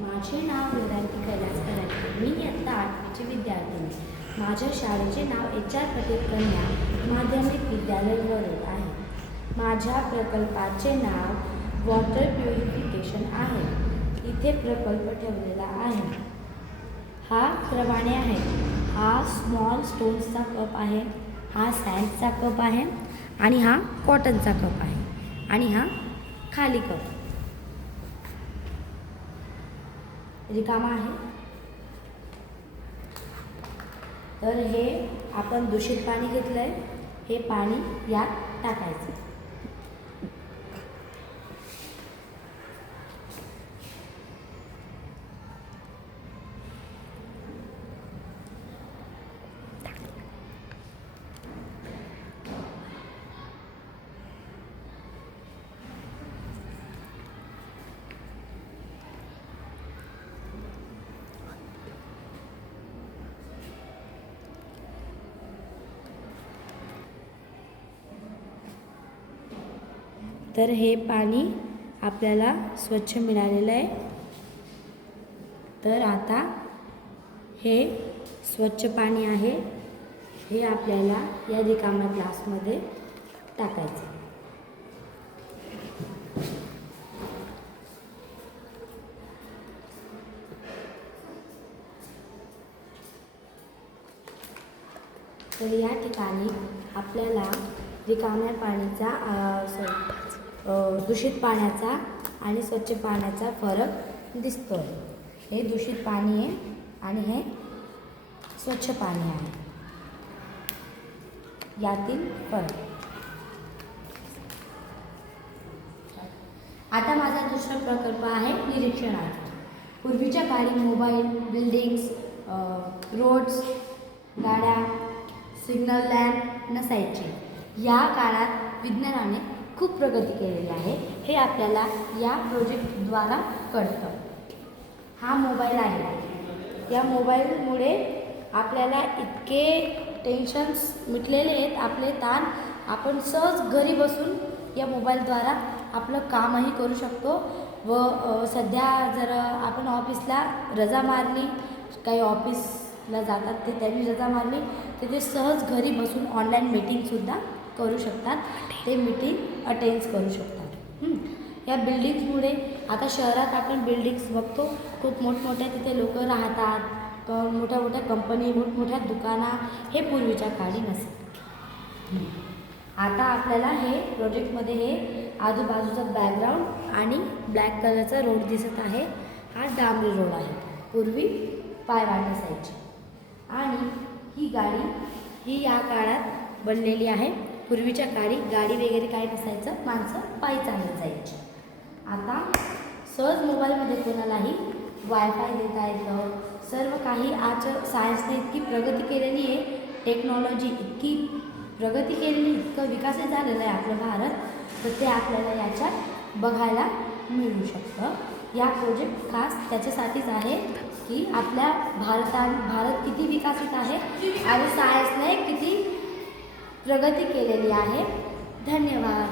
माझे नाव वेदांती कैलास कराटे. मी इयत्ता 8वीची विद्यार्थिनी. माझ्या शाळेचे नाव HR पटेल कन्या माध्यमिक विद्यालय वरुड आहे. माझ्या प्रकल्पाचे नाव वॉटर प्युरिफिकेशन आहे. इथे प्रकल्प ठेवलेला आहे. हा प्रमाणे आहे. हा स्मॉल स्टोन्सचा कप आहे, हा सँडचा कप आहे आणि हा कॉटनचा कप आहे आणि हा खाली कप रिकामा आहे. तर हे आपण दूषित पाणी घेतलंय, हे पाणी यात टाकायचं. तर हे पाणी आपल्याला स्वच्छ मिळालेलं आहे. तर आता हे स्वच्छ पाणी आहे, हे आपल्याला या रिकाम्या ग्लासमध्ये टाकायचं. तर या ठिकाणी आपल्याला रिकाम्या पाण्याचा दूषित पाण्याचा आणि स्वच्छ पाण्याचा फरक दिसतो. हे दूषित पाणी आहे आणि हे स्वच्छ पाणी आहे, यातील फरक. आता माझा दुसरा प्रकल्प आहे निरीक्षणाचा. पूर्वीच्या काळी मोबाईल, बिल्डिंग्स, रोड्स, गाड्या, सिग्नल लॅम्प नसायचे. या काळात विज्ञानाने खूप प्रगती केलेली आहे, हे आपल्याला या प्रोजेक्टद्वारा कळतं. हा मोबाईल आहे. या मोबाईलमुळे आपल्याला इतके टेन्शन्स मिटलेले आहेत, आपले ताण आपण सहज घरी बसून या मोबाईलद्वारा आपलं कामही करू शकतो. व सध्या जर आपण ऑफिसला रजा मारली, काही ऑफिसला जातात ते त्यांनी रजा मारली, तर ते सहज घरी बसून ऑनलाईन मीटिंगसुद्धा करू शकतात. ते मीटिंग अटेंड करू शकतात. या बिल्डिंग्समुळे आता शहरात आपण बिल्डिंग्स बघतो, खूप मोठमोठ्या तिथे लोक राहतात, मोठ्या मोठ्या कंपनी, मोठमोठ्या दुकाना, हे पूर्वीच्या काळी नसतं. आता आपल्याला हे प्रोजेक्टमध्ये हे आजूबाजूचा बॅकग्राऊंड आणि ब्लॅक कलरचा रोड दिसत आहे. हा डांबरी रोड आहे. पूर्वी पायवाट असायची आणि ही गाडी ही या काळात बनलेली आहे. पूर्वीच्या काळी गाडी वगैरे काही नसायचं, माणसं पायी चालत जायची. आता सहज मोबाईलमध्ये कोणालाही वायफाय देता येतं. सर्व काही आज सायन्सने इतकी प्रगती केलेली आहे, टेक्नॉलॉजी इतकी प्रगती केलेली, इतकं विकसित झालेलं आहे आपलं भारत, तर ते आपल्याला याच्यात बघायला मिळू शकतं. या प्रोजेक्ट खास त्याच्यासाठीच आहे की आपल्या भारत किती विकसित आहे आणि सायन्सने किती प्रगती केलेली आहे. धन्यवाद.